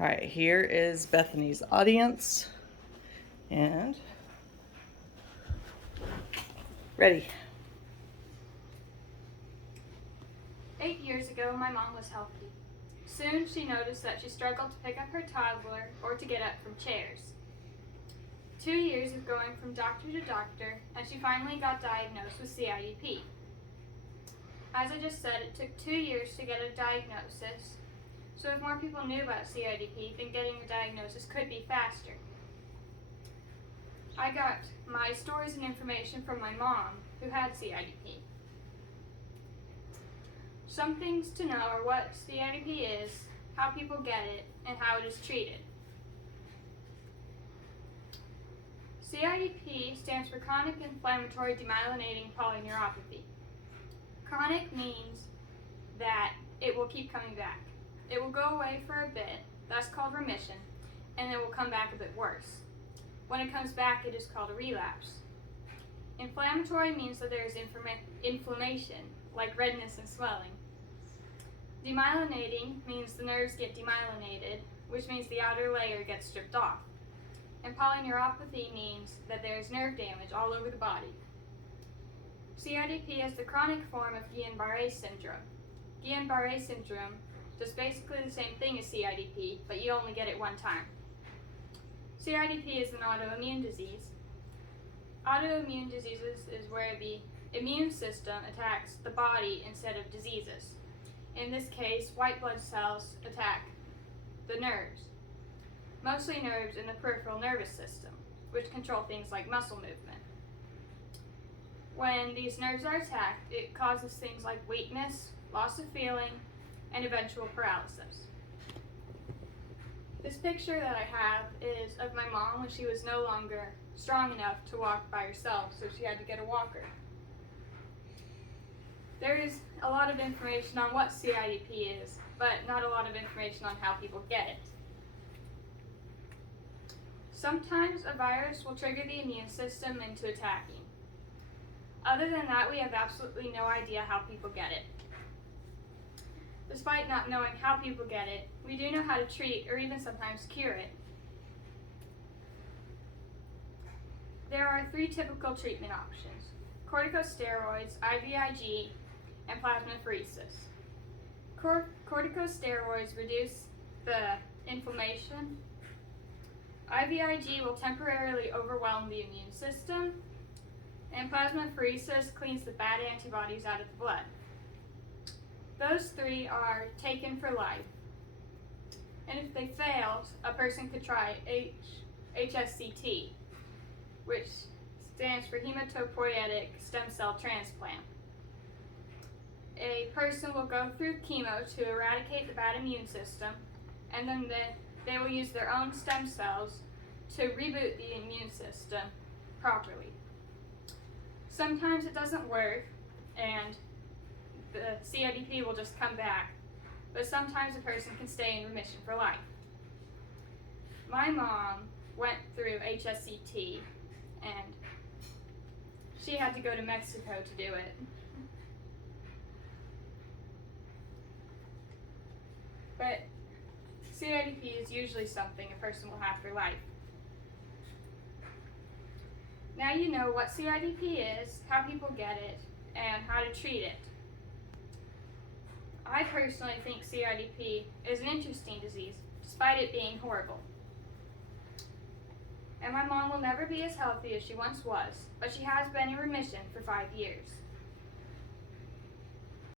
All right, here is Bethany's audience. And ready. 8 years ago, my mom was healthy. Soon, she noticed that she struggled to pick up her toddler or to get up from chairs. 2 years of going from doctor to doctor, and she finally got diagnosed with CIDP. As I just said, it took 2 years to get a diagnosis, so if more people knew about CIDP, then getting the diagnosis could be faster. I got my stories and information from my mom, who had CIDP. Some things to know are what CIDP is, how people get it, and how it is treated. CIDP stands for chronic inflammatory demyelinating polyneuropathy. Chronic means that it will keep coming back. It will go away for a bit, that's called remission, and it will come back a bit worse. When it comes back, it is called a relapse. Inflammatory means that there is inflammation, like redness and swelling. Demyelinating means the nerves get demyelinated, which means the outer layer gets stripped off. And polyneuropathy means that there is nerve damage all over the body. CIDP is the chronic form of Guillain-Barré syndrome. Guillain-Barré syndrome does basically the same thing as CIDP, but you only get it one time. CIDP is an autoimmune disease. Autoimmune diseases is where the immune system attacks the body instead of diseases. In this case, white blood cells attack the nerves, mostly nerves in the peripheral nervous system, which control things like muscle movement. When these nerves are attacked, it causes things like weakness, loss of feeling, and eventual paralysis. This picture that I have is of my mom when she was no longer strong enough to walk by herself, so she had to get a walker. There is a lot of information on what CIDP is, but not a lot of information on how people get it. Sometimes a virus will trigger the immune system into attacking. Other than that, we have absolutely no idea how people get it. Despite not knowing how people get it, we do know how to treat or even sometimes cure it. There are 3 typical treatment options: corticosteroids, IVIG, and plasmapheresis. Corticosteroids reduce the inflammation. IVIG will temporarily overwhelm the immune system, and plasmapheresis cleans the bad antibodies out of the blood. Those 3 are taken for life, and if they fail, a person could try HSCT, which stands for hematopoietic stem cell transplant. A person will go through chemo to eradicate the bad immune system, and then they will use their own stem cells to reboot the immune system properly. Sometimes it doesn't work, and the CIDP will just come back, but sometimes a person can stay in remission for life. My mom went through HSCT, and she had to go to Mexico to do it. But CIDP is usually something a person will have for life. Now you know what CIDP is, how people get it, and how to treat it. I personally think CIDP is an interesting disease, despite it being horrible. And my mom will never be as healthy as she once was, but she has been in remission for 5 years.